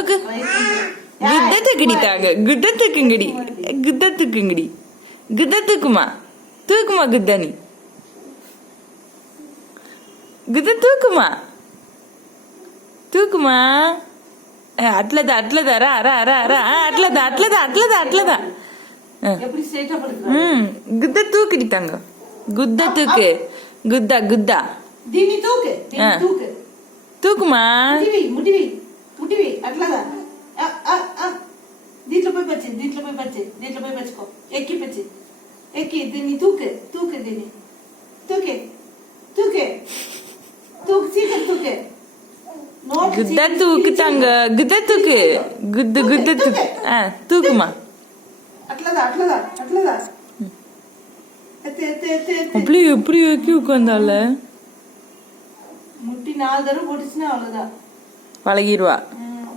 தூக்கு குத்த தூக்கிடித்தாங்க குத்த தூக்குங்கடி குத்த தூக்குங்கடி குத்த தூக்குமா தூக்குமா குத்த நீ குத்த தூக்குமா தூக்குமா అట్లదా అట్లదా రా రా రా రా అట్లదా అట్లదా అట్లదా అట్లదా గుద్ద తూకిడితాంగ గుద్ద తూకు గుద్ద గుద్ద తూకుమా అట్లదా దీంట్లో పోయి పచ్చి దీంట్లో పోయి పచ్చుకో ఎక్కి దీన్ని తూకే దీన్ని తూకే సీక్రెట్ తూకే గుద్ద తూకుతాంగ గుద్ద తూకు గుద్దు గుద్ద తూకు తూకుమా అట్లదా அப்படி எப்படி எக்கி உட்காந்தால முட்டி 4 தடவை போட்டுச்சுன்னா அவ்வளவுதான் பழகிடுவா.